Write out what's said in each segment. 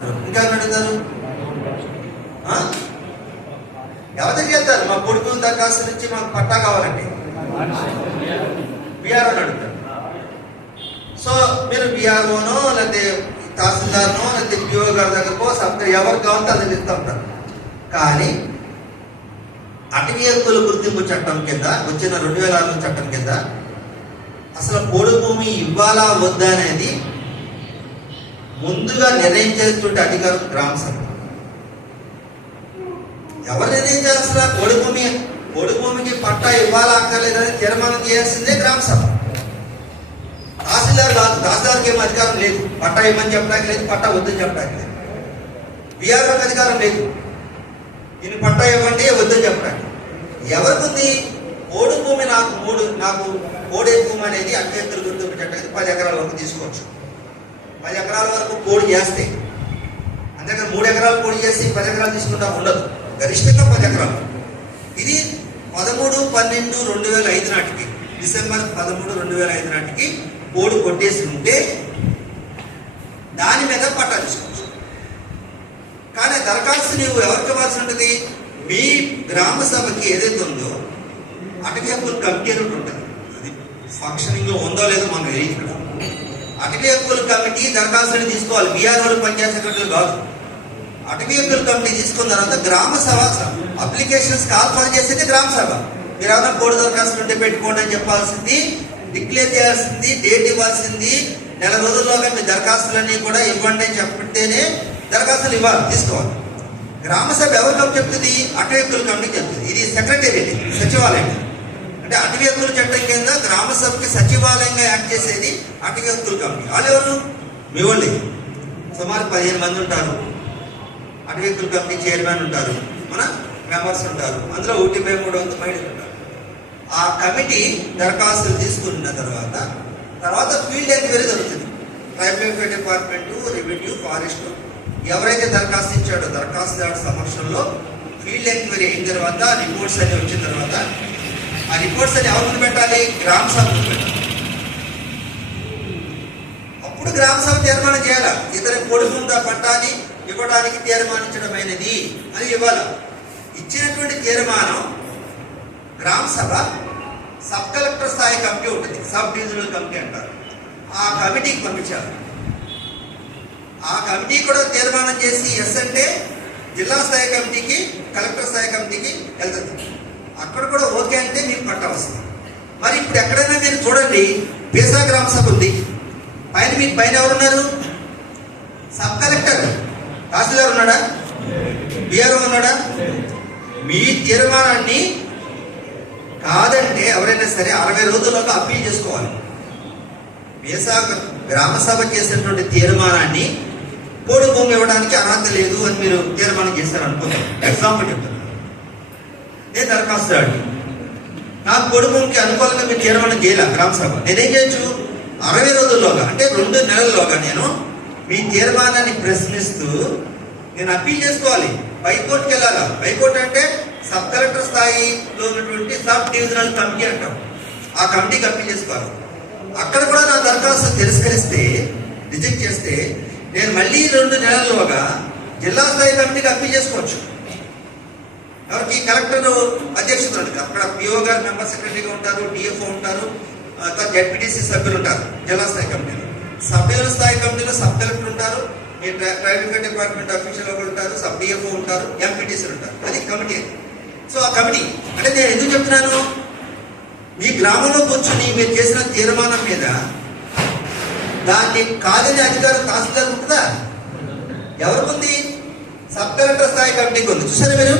ఇంకా అడుగుతారు, ఎవరికి వెళ్తారు? మా కొడుకు దరఖాస్తు నుంచి మాకు పట్టా కావాలంటే బీఆర్ఓని అడుగుతారు. సో మీరు బీఆర్ఓనో లేకపోతే తహసీల్దార్నో లేకపోతే పిఓ గారి దగ్గరకో సబ్జెక్ట్ ఎవరు కావాలంటే అది ఇస్తూ ఉంటారు. కానీ అటవీ హక్కుల గుర్తింపు చట్టం కింద వచ్చిన 2006 చట్టం కింద అసలు పోడు భూమి ఇవ్వాలా వద్దా అనేది ముందుగా నిర్ణయించేటువంటి అధికారం గ్రామ సభ. ఎవరు నిర్ణయించాల్సిన పోడు భూమికి పట్టా ఇవ్వాలా అక్కర్లేదని తీర్మానం చేయాల్సిందే గ్రామ సభ. తహసీల్దార్ కాదు, తహసీల్దార్కి ఏం అధికారం లేదు. పట్టా ఇవ్వని చెప్పడానికి లేదు, పట్టా వద్దని చెప్పడానికి లేదు. బీఆర్ఓకి అధికారం లేదు, దీన్ని పట్టా ఇవ్వండి వద్దని చెప్పడానికి. ఎవరికి ఉంది? పోడు భూమి నాకు పోడే భూమి అనేది అభ్యర్థులు గుర్తింపు చట్టం 10 ఎకరాల వరకు తీసుకోవచ్చు. 10 ఎకరాల వరకు పోడు చేస్తే, అంతేకాదు 3 ఎకరాలు పోడు చేసి 10 ఎకరాలు తీసుకుంటా ఉండదు, గరిష్టంగా 10 ఎకరాలు. ఇది 13/12/2005 నాటికి, డిసెంబర్ 13, 2005 నాటికి పోడు కొట్టేసి ఉంటే దాని మీద పట్టా తీసుకోవచ్చు. కానీ దరఖాస్తు నువ్వు ఎవరికి ఇవ్వాల్సి ఉంటుంది? మీ గ్రామ సభకి ఏదైతే ఉందో అటవీ హక్కుల కమిటీ అని ఉంటుంది. అది ఫంక్షనింగ్ లో ఉందో లేదో మనం ఇక్కడ అటవీ హక్కుల కమిటీ దరఖాస్తుని తీసుకోవాలి. బీఆర్ఓలు పంచాయత్ సెక్రటరీలు కాదు. అటవీ హక్కుల కమిటీ తీసుకున్న తర్వాత గ్రామ సభ అప్లికేషన్స్ ఆహ్వానం చేసేది గ్రామ సభ. మీరు ఏమైనా పోడు దరఖాస్తులు ఉంటే పెట్టుకోండి అని చెప్పాల్సింది, డిక్లేర్ చేయాల్సింది, డేట్ ఇవ్వాల్సింది. 1 నెల రోజుల్లోగా మీ దరఖాస్తులన్నీ కూడా ఇవ్వండి అని చెప్తేనే దరఖాస్తులు ఇవ్వాలి, తీసుకోవాలి. గ్రామ సభ ఎవరికి చెప్తుంది? అటవీ హక్కుల కమిటీ చెప్తుంది. ఇది సెక్రటేరియట్, సచివాలయం. అంటే అటవీ హక్కుల చట్టం కింద గ్రామ సభకి సచివాలయంగా యాక్ట్ చేసేది అటవీ హక్కుల కమిటీ. వాళ్ళు ఎవరు? మీ వాళ్ళే. సుమారు 15 మంది ఉంటారు. అటవీ హక్కుల కమిటీ చైర్మన్ ఉంటారు, మన మెంబర్స్ ఉంటారు. అందులో 1/3 మహిళలు ఉంటారు. ఆ కమిటీ దరఖాస్తులు తీసుకున్న తర్వాత ఫీల్డ్ ఎంక్వైరీ జరుగుతుంది. Tribal welfare department, revenue, forest ఎవరైతే దరఖాస్తు ఇచ్చాడో దరఖాస్తుదారు సమక్షంలో ఫీల్డ్ ఎంక్వైరీ అయిన తర్వాత రిపోర్ట్స్ అన్ని వచ్చిన తర్వాత ఆ రిపోర్ట్స్ అని ఎవరు ముందు పెట్టాలి? గ్రామ సభ ముందు పెట్టాలి. అప్పుడు గ్రామ సభ తీర్మానం చేయాలి. ఇతని పొడుగు పట్టాన్ని ఇవ్వడానికి తీర్మానించడమైనది అని ఇవ్వాలి. ఇచ్చినటువంటి తీర్మానం గ్రామ సభ సబ్ కలెక్టర్ స్థాయి కమిటీ ఉంటుంది, సబ్ డివిజనల్ కమిటీ అంటారు. ఆ కమిటీకి పంపించాలి. ఆ కమిటీ కూడా తీర్మానం చేసి ఎస్ అంటే జిల్లా స్థాయి కమిటీకి, కలెక్టర్ స్థాయి కమిటీకి వెళ్తుంది. అక్కడ కూడా ఓకే అంటే మీకు పట్టా వస్తుంది. మరి ఇప్పుడు ఎక్కడైనా మీరు చూడండి, పేసా గ్రామ సభ ఉంది, మీకు పైన ఎవరున్నారు? సబ్ కలెక్టర్, తహసీల్దార్ ఉన్నాడా? బీఆర్ఓ ఉన్నాడా? మీ తీర్మానాన్ని కాదంటే ఎవరైనా సరే 60 రోజుల్లోగా అప్పీల్ చేసుకోవాలి. పేసా గ్రామ సభ చేసినటువంటి తీర్మానాన్ని పోడు భూమి ఇవ్వడానికి అర్హత లేదు అని మీరు తీర్మానం చేశారు అనుకుంటాం. ఎగ్జాంపుల్ చెప్తాను. నేను దరఖాస్తుదారు, నాకు పోడు భూమికి అనుకూలంగా మీరు తీర్మానం చేయాలి గ్రామ సభ. నేనేం చేయొచ్చు? 60 రోజుల్లోగా, అంటే 2 నెలల్లోగా నేను మీ తీర్మానాన్ని ప్రశ్నిస్తూ నేను అప్పీల్ చేసుకోవాలి. హైకోర్టుకి వెళ్ళాలా? హైకోర్టు అంటే సబ్ కలెక్టర్ స్థాయిలో ఉన్నటువంటి సబ్ డివిజనల్ కమిటీ అంటాం. ఆ కమిటీకి అప్పీల్ చేసుకోవాలి. అక్కడ కూడా నా దరఖాస్తు తిరస్కరిస్తే, రిజెక్ట్ చేస్తే, నేను మళ్ళీ 2 నెలల్లోగా జిల్లా స్థాయి కమిటీకి అప్పీల్ చేసుకోవచ్చు. ఎవరికి? కలెక్టర్ అధ్యక్షుడు. అక్కడ పిఓ గారు మెంబర్ సెక్రటరీగా ఉంటారు, డిఎఫ్ఓ ఉంటారు, జెడ్పీటీసీ సభ్యులు ఉంటారు జిల్లా స్థాయి కమిటీలో. సభ్యుల స్థాయి కమిటీలో సబ్ కలెక్టర్ ఉంటారు, మీ ట్రైబల్ వెల్ఫేర్ డిపార్ట్మెంట్ అఫీషియల్ ఒకరు ఉంటారు, సబ్ డిఎఫ్ఓ ఉంటారు, ఎంపీటీసీలు ఉంటారు. అది కమిటీ. సో ఆ కమిటీ అంటే నేను ఎందుకు చెప్తున్నాను? మీ గ్రామంలో కూర్చొని మీరు చేసిన తీర్మానం మీద దాన్ని కాదని అధికారం తహసీల్దార్ ఉంటుందా? ఎవరికి ఉంది? సబ్ కలెక్టర్ స్థాయి కమిటీకి ఉంది. చూసారా మీరు?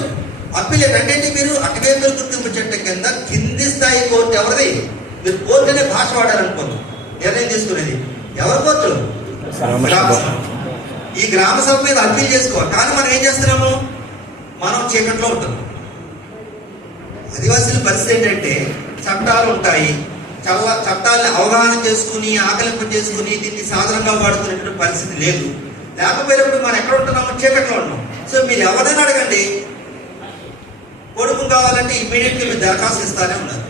అప్పీల్ అంటే మీరు అటవీ హక్కుల గుర్తింపు చట్టం కింద కింది స్థాయి కోర్టు ఎవరిది? మీరు కోర్టు అనే భాష వాడాలనుకోండి. నిర్ణయం తీసుకునేది ఎవరి కోర్టు? ఈ గ్రామ సభ మీద అప్పీల్ చేసుకోవాలి. కానీ మనం ఏం చేస్తున్నాము? మనం చీకట్లో ఉంటున్నాం. ఆదివాసీల పరిస్థితి ఏంటంటే చట్టాలు ఉంటాయి, చట్టాలను అవగాహన చేసుకుని ఆకలింపు చేసుకుని దీన్ని సాధారణంగా వాడుతున్నటువంటి పరిస్థితి లేదు. లేకపోయినప్పుడు మనం ఎక్కడ ఉంటున్నాము? చీకట్లో ఉన్నాం. సో మీరు ఎవరైనా అడగండి, పొడుపు కావాలంటే ఇమీడియట్గా మీరు దరఖాస్తు ఇస్తానే ఉన్నారు.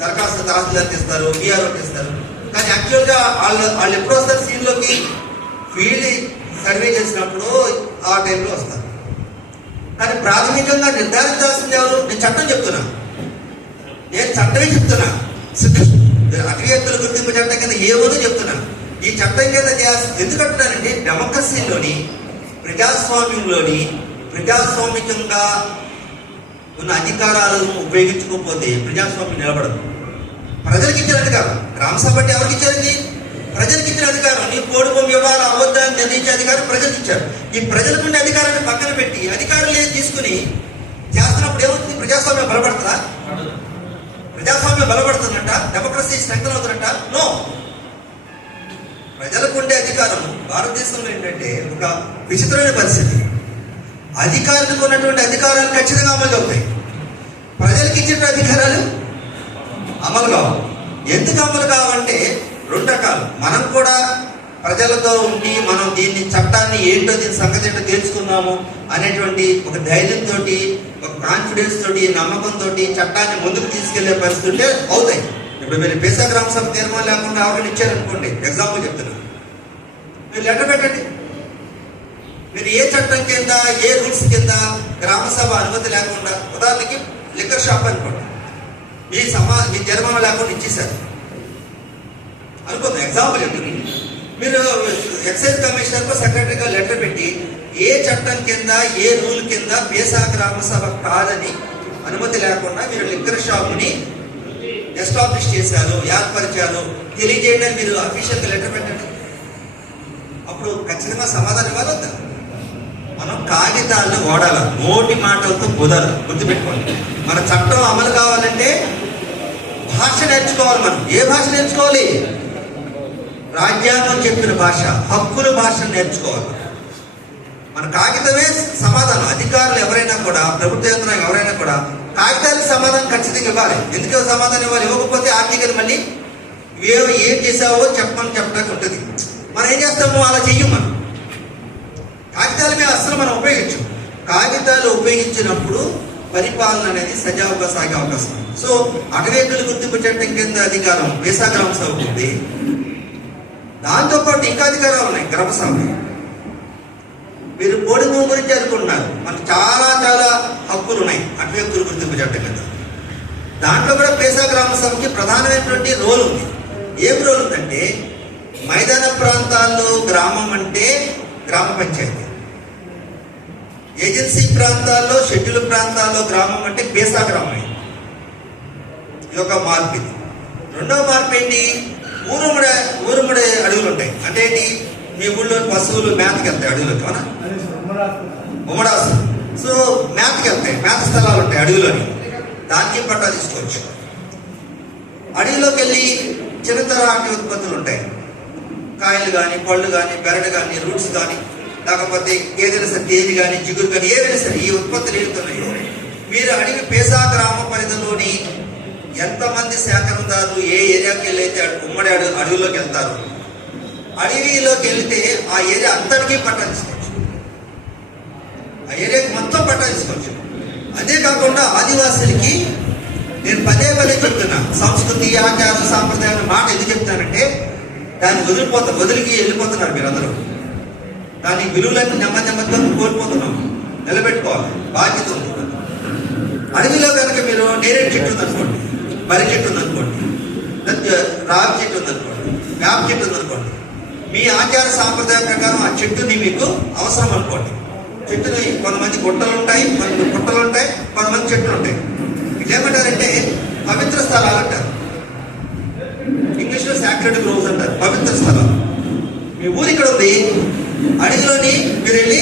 దరఖాస్తు తహసీల్దార్కి ఇస్తారు, బీఆర్ఓకి ఇస్తారు. కానీ యాక్చువల్గా వాళ్ళు ఎప్పుడు వస్తారు సీన్లోకి? సర్వే చేసినప్పుడు ఆ టైంలో వస్తారు. కానీ ప్రాథమికంగా నిర్ధారించాల్సింది ఎవరు? నేను చట్టం చెప్తున్నా, నేను చట్టమే చెప్తున్నా. అటవీ హక్కుల గుర్తింపు చట్టం కింద ఏమోదో చెప్తున్నా. ఈ చట్టం కింద ఎందుకంటున్నానంటే డెమోక్రసీలోని, ప్రజాస్వామ్యంలోని ప్రజాస్వామికంగా ఉన్న అధికారాలను ఉపయోగించుకోకపోతే ప్రజాస్వామ్యం నిలబడదు. ప్రజలకు ఇచ్చిన అధికారం, గ్రామ సభ అంటే ఎవరికి ఇచ్చారండి? ప్రజలకు ఇచ్చిన అధికారం. నీ కోడి భూమి ఇవ్వాలి అవద్దని నిర్ణయించే అధికారం ప్రజలకు ఇచ్చారు. ఈ ప్రజలకు ఉండే అధికారాన్ని పక్కన పెట్టి అధికారులు ఏం తీసుకుని చేస్తున్నప్పుడు ఏమవుతుంది? ప్రజాస్వామ్యం బలపడుతుందా? ప్రజాస్వామ్యం బలపడుతుందంట? డెమోక్రసీ స్ట్రెంగ్తన్ అవుతుందంట? నో. ప్రజలకు ఉండే అధికారం భారతదేశంలో ఏంటంటే ఒక విచిత్రమైన పరిస్థితి. అధికారులకు ఉన్నటువంటి అధికారాలు ఖచ్చితంగా అమలు అవుతాయి, ప్రజలకు ఇచ్చిన అధికారాలు అమలు కావు. ఎందుకు అమలు కావంటే రెండు రకాలు. మనం కూడా ప్రజలతో ఉండి మనం దీన్ని చట్టాన్ని ఏంటో, దీని సంగతి ఏంటో తెలుసుకున్నాము అనేటువంటి ఒక ధైర్యంతో, ఒక కాన్ఫిడెన్స్ తోటి, నమ్మకంతో చట్టాన్ని ముందుకు తీసుకెళ్లే పరిస్థితి ఉంటే అవుతాయి. ఇప్పుడు మీరు పేసా గ్రామ సభ తీర్మానం లేకుండా ఎవరైనా ఇచ్చారనుకోండి, ఎగ్జాంపుల్ చెప్తున్నా, మీరు లెటర్ పెట్టండి. మీరు ఏ చట్టం కింద, ఏ రూల్స్ కింద గ్రామ సభ అనుమతి లేకుండా, ఉదాహరణకి లిక్కర్ షాప్ అనుకోండి, మీ తీర్మానం లేకుండా ఇచ్చేశారు అనుకుందాం, ఎగ్జాంపుల్ చెప్తుంది. మీరు ఎక్సైజ్ కమిషనర్కు సెక్రటరీగా లెటర్ పెట్టి ఏ చట్టం కింద, ఏ రూల్ కింద పేసా గ్రామ సభ కాదని అనుమతి లేకుండా మీరు లిక్కర్ షాప్ని ఎస్టాబ్లిష్ చేశారు, ఏర్పరిచారు తెలియజేయండి అని మీరు అఫీషియల్గా లెటర్ పెట్టండి. అప్పుడు ఖచ్చితంగా సమాధానం ఇవ్వాలి. మనం కాగితాలను వాడాల, నోటి మాటలతో కుదరదు. గుర్తుపెట్టుకోండి, మన చట్టం అమలు కావాలంటే భాష నేర్చుకోవాలి. మనం ఏ భాష నేర్చుకోవాలి? రాజ్యాంగం చెప్పిన భాష, హక్కుల భాషను నేర్చుకోవాలి. మన కాగితమే సమాధానం. అధికారులు ఎవరైనా కూడా, ప్రభుత్వ యంత్రాంగం ఎవరైనా కూడా కాగితాలకు సమాధానం ఖచ్చితంగా ఇవ్వాలి. ఎందుకు సమాధానం ఇవ్వాలి? ఇవ్వకపోతే ఆర్థికత మళ్ళీ ఏం చేసావో చెప్పడానికి ఉంటుంది. మనం ఏం చేస్తాము? అలా చెయ్యం. మనం కాగితాల మీద అసలు మనం ఉపయోగించం. కాగితాలు ఉపయోగించినప్పుడు పరిపాలన అనేది సజావుగా సాగే అవకాశం. సో అటవీ హక్కుల గుర్తింపు చట్టం కింద అధికారం పేసా గ్రామ సభకు ఉంది. దాంతోపాటు ఇంకా అధికారాలు ఉన్నాయి గ్రామ సభ. మీరు కోడి భూమి గురించి అనుకుంటున్నారు, మనకు చాలా చాలా హక్కులు ఉన్నాయి అటవీ హక్కుల గుర్తింపు చట్టం కింద. దాంట్లో కూడా పేసా గ్రామ సభకి ప్రధానమైనటువంటి రోల్ ఉంది. ఏం రోల్ ఉందంటే, మైదాన ప్రాంతాల్లో గ్రామం అంటే గ్రామ పంచాయతీ, ఏజెన్సీ ప్రాంతాల్లో, షెడ్యూల్ ప్రాంతాల్లో గ్రామం అంటే పేసా గ్రామం. ఇది ఒక మార్పు. ఇది రెండవ మార్పు ఏంటి? ఊరుముడే అడవులు ఉంటాయి. అంటే ఏంటి? మీ ఊళ్ళో పశువులు మేతకి వెళ్తాయి అడవులకు, అవునా? ఉమ్మడాసు. సో మేతకి వెళ్తాయి, మేత స్థలాలు ఉంటాయి అడవిలోని, దానికి పట్టా తీసుకోవచ్చు. అడవిలోకి వెళ్ళి చిన్నతరహా ఉత్పత్తులు ఉంటాయి, కాయలు కానీ, పళ్ళు కానీ, బెరడు కానీ, రూట్స్ కానీ, లేకపోతే ఏదైనా సరే తేనె కానీ, జిగురు కానీ, ఏవైనా సరే ఈ ఉత్పత్తులు ఏడుతున్నాయో మీరు అడవి పేసా గ్రామ పరిధిలోని ఎంతమంది సేకరణదారులు ఏ ఏరియాకి వెళ్ళైతే ఉమ్మడి అడవిలోకి వెళ్తారు, అడవిలోకి వెళితే ఆ ఏరియా అంతటికీ పట్టా తీసుకోవచ్చు, ఆ ఏరియాకి మొత్తం పట్టా తీసుకోవచ్చు. అదే కాకుండా ఆదివాసులకి నేను పదే చెప్తున్నా, సంస్కృతి, ఆచారం, సాంప్రదాయాల మాట ఎందుకు చెప్తానంటే, దాన్ని వదిలికి వెళ్ళిపోతున్నారు మీరందరూ. దాని విలువలను నెమ్మదిగా కోల్పోతున్నాం. నిలబెట్టుకోవాలి, బాధ్యత ఉంది. అడవిలో కనుక మీరు నేరేడు చెట్టు ఉందనుకోండి, మర్రి చెట్టు ఉందనుకోండి, రావి చెట్టు ఉందనుకోండి, వేప చెట్టు ఉందనుకోండి, మీ ఆచార సాంప్రదాయం ప్రకారం ఆ చెట్టుని మీకు అవసరం అనుకోండి. చెట్టుని కొంతమంది గుట్టలు ఉంటాయి, కొంతమంది గుట్టలు ఉంటాయి, కొంతమంది చెట్లు ఉంటాయి. ఇట్లేమంటారంటే పవిత్ర స్థలాలు అంటారు, ఇంగ్లీష్లో సాక్రెడ్ గ్రోవ్స్ అంటారు, పవిత్ర స్థలాలు. మీ ఊరు ఇక్కడ ఉంది, అడవిలోని మీరు వెళ్ళి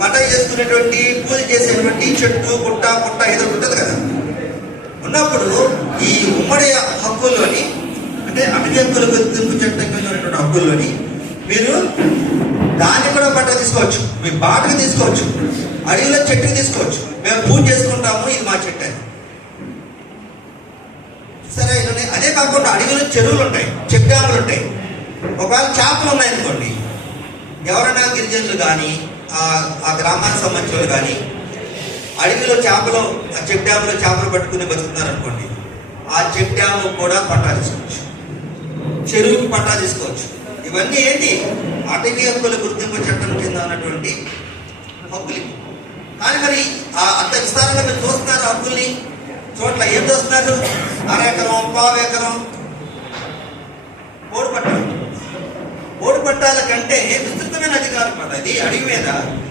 పట్టా చేసుకునేటువంటి, పూజ చేసేటువంటి చెట్టు, పుట్ట ఏదో ఉంటుంది కదా. ఉన్నప్పుడు ఈ ఉమ్మడి హక్కుల్లోని, అంటే అటవీ హక్కుల గుర్తింపు చట్టం కింద ఉన్నటువంటి హక్కుల్లోని మీరు దాన్ని కూడా పట్టా తీసుకోవచ్చు, మీ బాటకు తీసుకోవచ్చు, అడవిలో చెట్టుకి తీసుకోవచ్చు. మేము పూజ చేసుకుంటాము, ఇది మా చెట్టు అని. సరే, అదే కాకుండా అడవిలో చెరువులు ఉంటాయి, చెక్ డ్యాములు ఉంటాయి. ఒకవేళ చేపలు ఉన్నాయనుకోండి, ఎవరైనా గిరిజనులు కానీ, ఆ గ్రామానికి సంబంధించిన వాళ్ళు కానీ అడవిలో చేపలు, ఆ చెక్ డ్యాములో చేపలు పట్టుకుని బతుకుతున్నారు అనుకోండి, ఆ చెక్ డ్యాము కూడా పట్టా తీసుకోవచ్చు, చెరువుకి పట్టా తీసుకోవచ్చు. ఇవన్నీ ఏంటి? అటవీ హక్కుల గుర్తింపు చట్టం కింద ఉన్నటువంటి హక్కులు. కానీ మరి అంత విస్తారంగా మీరు చూస్తున్నారు హక్కుల్ని. చోట్ల ఏం చూస్తున్నారు? అరెకరం, పావెకరం పోడు పట్టాల కంటే విస్తృతమైన అధికారం కదా అది అడవి మీద.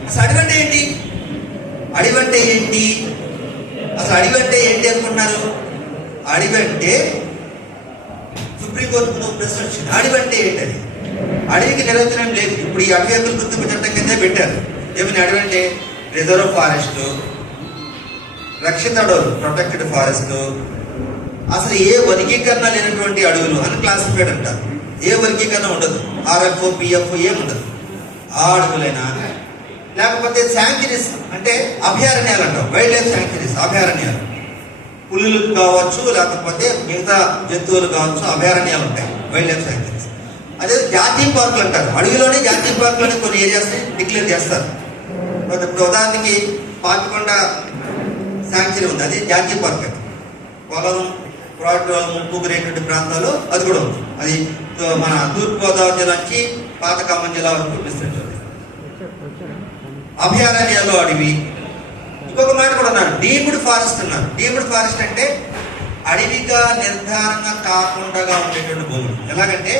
అసలు అడవి అంటే ఏంటి? అడవి అంటే ఏంటి? అసలు అడవి అంటే ఏంటి అనుకున్నారు? అడవి అంటే సుప్రీంకోర్టు ప్రశ్న వచ్చింది. అడవి అంటే ఏంటది? అడవికి నిర్వచనం లేదు. ఇప్పుడు ఈ అటవీ హక్కుల గుర్తింపు చట్టం కిందే పెట్టారు. ఏమని అడవి అంటే? రిజర్వ్ ఫారెస్ట్, రక్షిత అడవులు, ప్రొటెక్టెడ్ ఫారెస్ట్, అసలు ఏ వర్గీకరణ లేనటువంటి అడవులు అని క్లాసిఫైడ్ అంటారు. ఏ వర్గీకరణ ఉండదు. ఆర్ఎఫ్, పిఎఫ్ ఏముండదు. ఆ అడవులైనా లేకపోతే శాంక్చురీస్ అంటే అభయారణ్యాలు అంటాం. వైల్డ్ లైఫ్ శాంక్చురీస్, అభయారణ్యాలు. పులులు కావచ్చు, లేకపోతే మిగతా జంతువులు కావచ్చు, అభయారణ్యాలు ఉంటాయి, వైల్డ్ లైఫ్ శాంక్చురీస్. అదే జాతీయ పార్కులు అంటారు. అడవిలోనే జాతీయ పార్కులోనే కొన్ని ఏరియాస్ డిక్లేర్ చేస్తారు. ఉదాహరణకి పాపికొండ శాంక్చురీ ఉంది, అది జాతీయ పార్క్. అది పొలం ముగ్గురేటువంటి ప్రాంతాలు అది కూడా ఉంది. అది మన తూర్పుగోదావరి జిల్లా నుంచి పాత ఖమ్మం జిల్లా వరకు విస్తరించింది. అభయారణ్యాల్లో అడవి. ఇంకొక మాట కూడా ఉన్నారు, డీమ్డ్ ఫారెస్ట్ ఉన్నారు. డీమ్డ్ ఫారెస్ట్ అంటే అడవిగా నిర్ధారణ కాకుండా ఉండేటువంటి భూములు. ఎలాగంటే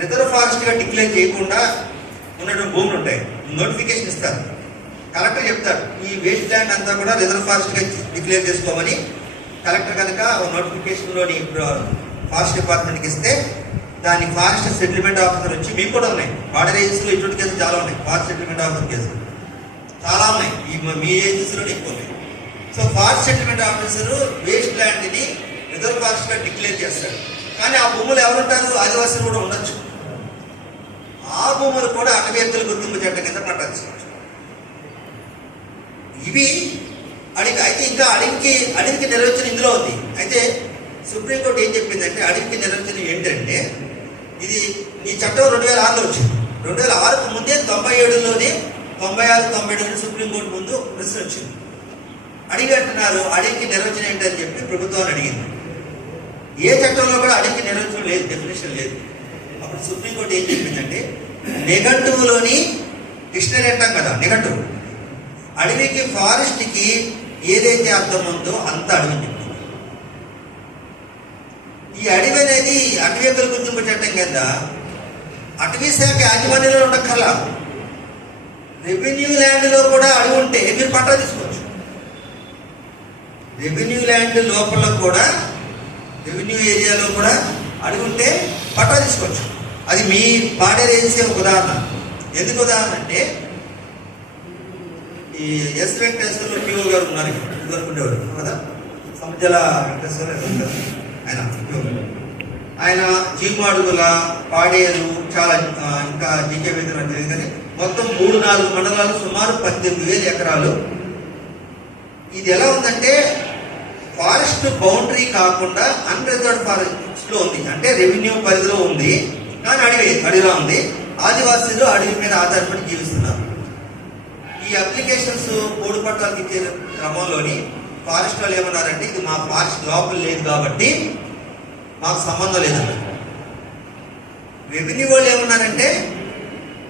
రిజర్వ్ ఫారెస్ట్ గా డిక్లేర్ చేయకుండా ఉన్నటువంటి భూములు ఉంటాయి. నోటిఫికేషన్ ఇస్తారు, కలెక్టర్ చెప్తారు ఈ వేస్ట్ ల్యాండ్ అంతా కూడా రిజర్వ్ ఫారెస్ట్ గా డిక్లేర్ చేసుకోమని. కలెక్టర్ కనుక నోటిఫికేషన్ లోని ఫారెస్ట్ డిపార్ట్మెంట్కి ఇస్తే దాన్ని ఫారెస్ట్ సెటిల్మెంట్ ఆఫీసర్ వచ్చి, మీకు కూడా ఉన్నాయి బార్డర్ ఏజెన్సీలో ఇటువంటి కేసులు చాలా ఉన్నాయి. ఫారెస్ట్ సెటిల్మెంట్ ఆఫీసర్ కేసులు చాలా ఉన్నాయి, మీ ఏజెన్సీలోనే ఎక్కువ ఉన్నాయి. So forest settlement officer waste land ని రిజర్వ్ ఫారెస్ట్ గా డిక్లేర్ చేస్తాడు. కానీ ఆ భూములు ఎవరుంటారు? ఆదివాసులు కూడా ఉండొచ్చు. ఆ భూములు కూడా అటవీ హక్కుల గుర్తింపు చట్టం కింద పట్టాల్సి. ఇవి అడవి. అయితే ఇంకా అడవికి నిర్వచనం ఇందులో ఉంది. అయితే సుప్రీంకోర్టు ఏం చెప్పిందంటే అడవికి నిర్వచనం ఏంటంటే, ఇది ఈ చట్టం 2006లో వచ్చింది. 2006కు ముందే 97లోనే 96, 97 సుప్రీంకోర్టు ముందు ప్రశ్న వచ్చింది. అడవి అంటున్నారు, అడవికి నిర్వచనం ఏంటని చెప్పి ప్రభుత్వాన్ని అడిగింది. ఏ చట్టంలో కూడా అడవికి నిర్వచనం లేదు, డెఫినేషన్ లేదు. అప్పుడు సుప్రీంకోర్టు ఏం చెప్పిందంటే, నిఘంటువులోని డిక్షనరీ అంటాం కదా, నిఘంటువు, అడవికి ఫారెస్ట్ కి ఏదైతే అర్థం ఉందో అంత అడవి చెప్తుంది. ఈ అడవి అనేది అటవీ హక్కుల గుర్తింపు చట్టం కింద అటవీ శాఖ యాజమాన్యంలో ఉండక్కర్లా. రెవెన్యూ ల్యాండ్ లో కూడా అడవి ఉంటే మీరు పట్టా తీసుకోవచ్చు. రెవెన్యూ ల్యాండ్ లోపల కూడా, రెవెన్యూ ఏరియాలో కూడా అడవి ఉంటే పట్టా తీసుకోవచ్చు. అది మీ బార్డర్ ఏజెన్సీ ఒక ఉదాహరణ. ఎందుకు ఉదాహరణ అంటే, ఈ ఎస్ వెంకటేశ్వర పిఓ గారు ఉన్నారు, ఉండేవారు కదా, సముద్ర వెంకటేశ్వర ఆయన చీమాడుగుల, పాడేరు, చాలా ఇంకా జీకే వేదిక తెలియదు కానీ మొత్తం 3-4 మండలాలు, సుమారు 18,000 ఎకరాలు. ఇది ఎలా ఉందంటే ఫారెస్ట్ బౌండరీ కాకుండా అన్రిజర్వ్డ్ ఫారెస్ట్ లో ఉంది. అంటే రెవెన్యూ పరిధిలో ఉంది కానీ అడవిలో ఉంది. ఆదివాసీలు అడవి మీద ఆధారపడి జీవిస్తున్నారు. ఈ అప్లికేషన్స్ పోడు పట్టాలకు ఇచ్చే క్రమంలోని ఫారెస్ట్ వాళ్ళు ఏమన్నారంటే, ఇది మా ఫారెస్ట్ లోపల లేదు కాబట్టి మాకు సంబంధం లేదన్నారు. రెవెన్యూ వాళ్ళు ఏమన్నారంటే,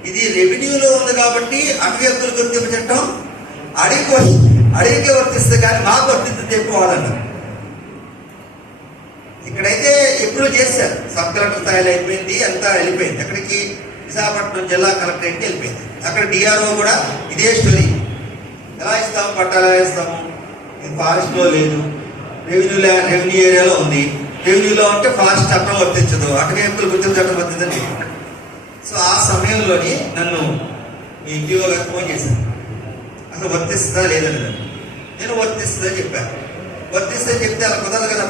ఇది రెవెన్యూలో ఉంది కాబట్టి అటవీ హక్కుల గుర్తింపు చట్టం అడవికే వర్తిస్తుంది కానీ మాకు వర్తిస్తుంది చెప్పుకోవాలన్నారు. ఇక్కడైతే ఎప్పుడు చేశారు, సబ్ కలెక్టర్ స్థాయిలో అయిపోయింది, అంతా వెళ్ళిపోయింది. ఎక్కడికి? విశాఖపట్నం జిల్లా కలెక్టరేట్కి వెళ్ళిపోయింది. అక్కడ డిఆర్ఓ కూడా ఇదే స్టోరీ. ఎలా ఇస్తాము పట్టాలు, ఎలా ఇస్తాము, ఇది ఫారెస్ట్ లో లేదు, రెవెన్యూ ఏరియాలో ఉంది. రెవెన్యూలో ఉంటే ఫారెస్ట్ చట్టం వర్తించదు, అటవీ హక్కుల గుర్తింపు చట్టం వర్తించండి. సో ఆ సమయంలోని నన్ను మీ ఇంటిఓ గారు ఫోన్ చేశాను, అసలు వర్తిస్తుందా లేదని. నేను వర్తిస్తుందని చెప్పాను. వర్తిస్తే చెప్తే అలా కుదరదు కదా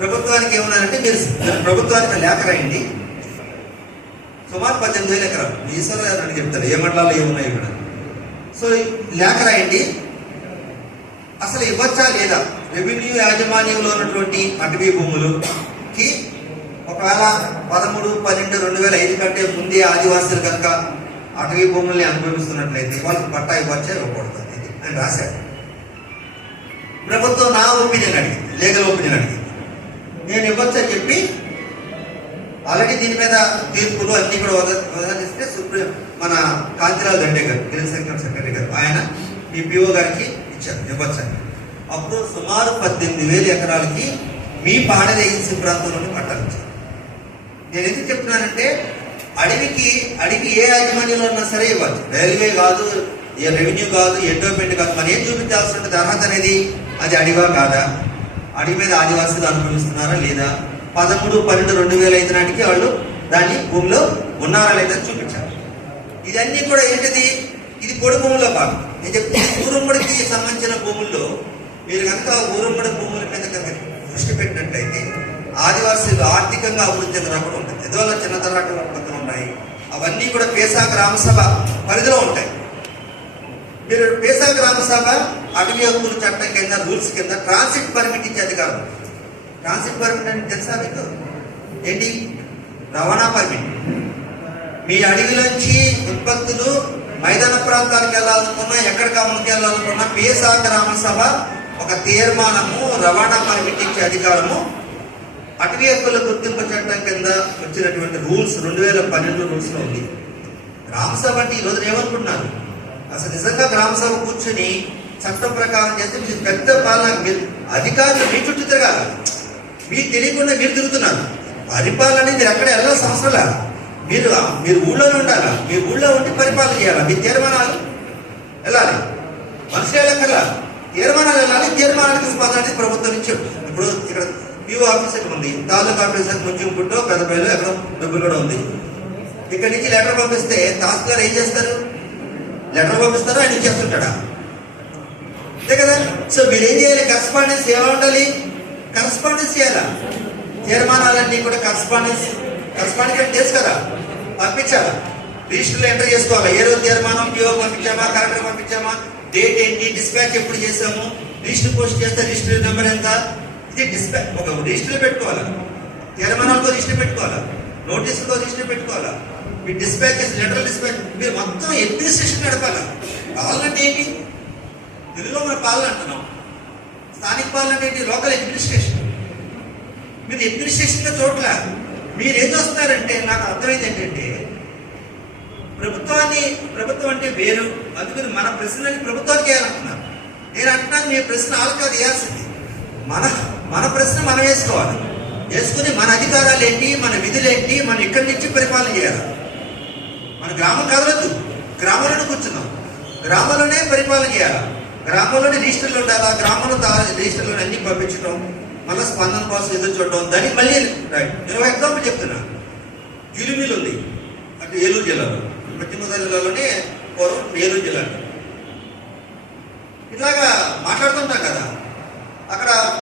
ప్రభుత్వానికి ఏమన్నారంటే, మీరు ప్రభుత్వానికి లేఖ రాయండి, సుమారు 18,000 ఎకరాలు. ఈశ్వర గారు చెప్తారు ఏ మండలాలు ఏమున్నాయి ఇక్కడ. సో లేఖ రాయండి, అసలు ఇవ్వచ్చా లేదా, రెవెన్యూ యాజమాన్యంలో ఉన్నటువంటి అటవీ భూములకి ఒకవేళ 13/12/2005 కంటే ముందే ఆదివాసులు కనుక అటవీ భూముల్ని అనుభవిస్తున్నట్లయితే వాళ్ళకి పట్టా ఇవ్వచ్చా ఇవ్వకూడదు అని రాశారు. ప్రభుత్వం నా ఒపీనియన్ అడిగింది, లీగల్ ఒపీనియన్ అడిగింది. నేను ఇవ్వచ్చని చెప్పి ఆల్రెడీ దీని మీద తీర్పులు అన్ని కూడా వదిలిస్తే మన కాంతిరావు దండే గారు, గిరిజన సంఘం సెక్రటరీ గారు, ఆయన ఈ పిఓ గారికి ఇచ్చారు ఇవ్వచ్చని. అప్పుడు సుమారు 18,000 ఎకరాలకి మీ పాడేరు ఏజెన్సీ ప్రాంతంలోని పట్టాలు ఇచ్చారు. నేను ఎందుకు చెప్తున్నానంటే అడవి ఏ యాజమాన్యంలో ఉన్నా సరే ఇవ్వచ్చు. రైల్వే కాదు, ఏ రెవెన్యూ కాదు, ఎండోమెంట్ కాదు, మనం ఏం చూపించాల్సి ఉంటుంది అర్హత అనేది. అది అడివా కాదా, అడవి మీద ఆదివాసులు అనుభవిస్తున్నారా లేదా, 13/12/2005 నాటికి వాళ్ళు దాన్ని భూమిలో ఉన్నారా లేదా చూపించారు. ఇదన్నీ కూడా ఏంటిది, ఇది పొడి భూముల్లో భాగం. నేను చెప్తే ఊరుమ్మడికి సంబంధించిన భూముల్లో మీరు కనుక ఊరుమ్మడి భూముల మీద కనుక దృష్టి పెట్టినట్లయితే ఆదివాసులు ఆర్థికంగా అభివృద్ధి చెందడం కూడా ఉంటుంది. ఎదువల్ల చిన్న తరహా ఉత్పత్తులు ఉన్నాయి. అవన్నీ కూడా పేసా గ్రామ సభ పరిధిలో ఉంటాయి. మీరు పేసా గ్రామ సభ అటవీ హక్కుల చట్టం కింద రూల్స్ కింద ట్రాన్సిట్ పర్మిట్ ఇచ్చే అధికారం. ట్రాన్సిట్ పర్మిట్ అంటే తెలుసా మీకు? ఏంటి? రవాణా పర్మిట్. మీ అడవిలోంచి ఉత్పత్తులు మైదాన ప్రాంతాలకు వెళ్ళాలనుకున్నా, ఎక్కడికి అమలుకి వెళ్ళాలనుకున్నా పేసా గ్రామ సభ ఒక తీర్మానము, రవాణా పర్మిట్ ఇచ్చే అధికారము అటవీ హక్కుల గుర్తింపు చట్టం కింద వచ్చినటువంటి రూల్స్ 2012 రూల్స్ లో ఉంది. గ్రామసభ అంటే ఈ రోజున ఏమనుకుంటున్నారు? అసలు నిజంగా గ్రామసభ కూర్చొని చట్టం ప్రకారం చేస్తే మీరు పెద్ద పాలన, మీరు అధికారులు మీ చుట్టూ తిరగాలి. మీకు తెలియకుండా మీరు తిరుగుతున్నారు. పరిపాలన అనేది మీరు ఎక్కడ వెళ్ళాల్సిన అవసరం లేదు. మీరు ఊళ్ళోనే ఉండాలా. మీ ఊళ్ళో ఉండి పరిపాలన చేయాలి. మీ తీర్మానాలు వెళ్ళాలి. మనుషులు వెళ్ళక్కర్లా, తీర్మానాలు వెళ్ళాలి. తీర్మానానికి స్పందన అనేది ప్రభుత్వం నుంచి. ఇప్పుడు ఇక్కడ పిఓ ఆఫీస్ ఎక్కడ ఉంది, తాలూకా ఆఫీసర్ కొంచెం పుట్టో పెద్దపల్లిలో ఎక్కడో డబ్బులు కూడా ఉంది. ఇక్కడ నుంచి లెటర్ పంపిస్తే తహసీల్దార్ ఏం చేస్తారు? లెటర్ పంపిస్తారో ఆయన చేస్తుంటాడా? అంతే కదా. సో మీరేం చేయాలి? కరస్పాండెన్స్ ఎలా ఉండాలి? కరస్పాండెన్స్ చేయాలా? తీర్మానాలన్నీ కూడా కరస్పాండెన్స్ అంటే తెలుసు కదా, పంపించాలా. రిజిస్టర్లో ఎంటర్ చేసుకోవాలి. ఏ రోజు తీర్మానం పిఓ పంపించామా, కలెక్టర్ పంపించామా, డేట్ ఏంటి, డిస్పాచ్ ఎప్పుడు చేసాము, రిజిస్టర్ పోస్ట్ చేస్తే రిజిస్టర్ నెంబర్ ఎంత, ఇది డిస్పాచ్. ఒక రిజిస్టర్ పెట్టుకోవాలా, తీర్మానాలతో రిజిస్టర్ పెట్టుకోవాలా, నోటీసులతో రిజిస్టర్ పెట్టుకోవాలా, మీ డిస్పాచెస్, లెటర్ డిస్పాచ్, మీరు మొత్తం అడ్మినిస్ట్రేషన్ నడపాలా. పాలన అంటే ఏంటి? తెలుగులో మనం పాలన అంటున్నాం. స్థానిక పాలన అంటే ఏంటి? Local administration. మీరు అడ్మినిస్ట్రేషన్గా చూడలే. మీరు ఏం చూస్తున్నారంటే, నాకు అర్థమైంది ఏంటంటే, ప్రభుత్వం అంటే వేరు, అందుకని మన ప్రశ్నని ప్రభుత్వానికి వేయాలంటున్నారు. నేను అంటున్నాను, మీ ప్రశ్న ఆల్కాదు వేయాల్సింది. మన ప్రశ్న మనం వేసుకోవాలి. వేసుకుని మన అధికారాలు ఏంటి, మన విధులు ఏంటి, మనం ఇక్కడి నుంచి పరిపాలన చేయాలి. మన గ్రామం కదలద్దు, గ్రామంలోనే కూర్చున్నాం, గ్రామంలోనే పరిపాలన చేయాలి. గ్రామంలోనే రిజిస్టర్లు ఉండాలా, గ్రామంలో రిజిస్టర్లు అన్ని పంపించడం, మళ్ళీ స్పందన కోసం ఎదురు చూడటం. దానికి మళ్ళీ రైట్. నేను ఎగ్జాంపుల్ చెప్తున్నా. జ్యూలిమిల్ ఉంది అంటే ఏలూరు జిల్లాలో, పశ్చిమ గోదావరి జిల్లాలోనే పూర్వం ఏలూరు జిల్లా. ఇట్లాగా మాట్లాడుతుంటాం